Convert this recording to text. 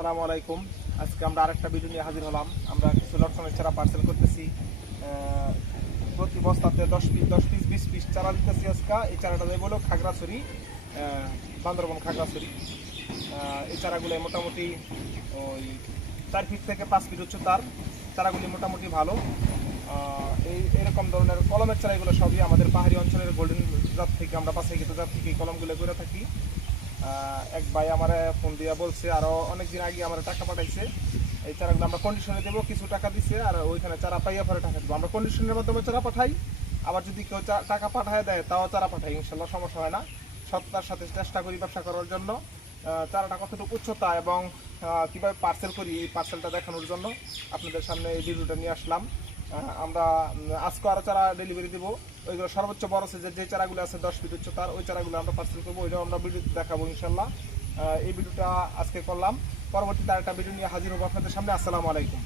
আসসালামু আলাইকুম। আজকে আমরা আরেকটা ভিডিও নিয়ে হাজির হলাম। আমরা কিছু লটকনের চারা পার্সেল করতেছি। প্রতি বস্তাতে 10 পিস 20 পিস চারা দিতেছি। আজকে এই চারাটা দেবো হলো খাগড়াছড়ি, বান্দরবন খাগড়াছড়ি। এই চারাগুলো মোটামুটি ওই 4 ফিট থেকে 5 ফিট উচ্চতার। চারাগুলি মোটামুটি ভালো। এরকম ধরনের কলমের চারা এগুলো সবই আমাদের পাহাড়ি অঞ্চলের গোল্ডেন জাত থেকে আমরা বাছাইকৃত জাত থেকে এই কলমগুলো করে থাকি। এক ভাই আমার ফোন দিয়ে বলছে, আরও অনেকদিন আগে আমার টাকা পাঠাইছে। এই চারাগুলো আমরা কন্ডিশনে দেবো, কিছু টাকা দিছে আর ওইখানে চারা পাইয়া পরে টাকা দেবো। আমরা কন্ডিশনের মাধ্যমে চারা পাঠাই, আবার যদি কেউ টাকা পাঠায় দেয় তাও চারা পাঠাই, ইনশাল্লাহ সমস্যা হয় না। সততার সাথে চেষ্টা করি ব্যবসা করার জন্য। চারাটা কতটুকু উচ্চতা এবং কীভাবে পার্সেল করি এই পার্সেলটা দেখানোর জন্য আপনাদের সামনে এই ভিডিওটা নিয়ে আসলাম। আমরা আজকে আরও চারা ডেলিভারি দেবো। ওইগুলো সর্বোচ্চ বড় সাইজের যে চারাগুলো আছে 10 ফিট উচ্চতার, ওই চারাগুলো আমরা পার্সেল করবো। ওইটাও আমরা ভিডিওতে দেখাবো ইনশাল্লাহ। এই ভিডিওটা আজকে করলাম, পরবর্তীতে আরেকটা ভিডিও নিয়ে হাজির হবো আপনাদের সামনে। আসসালামু আলাইকুম।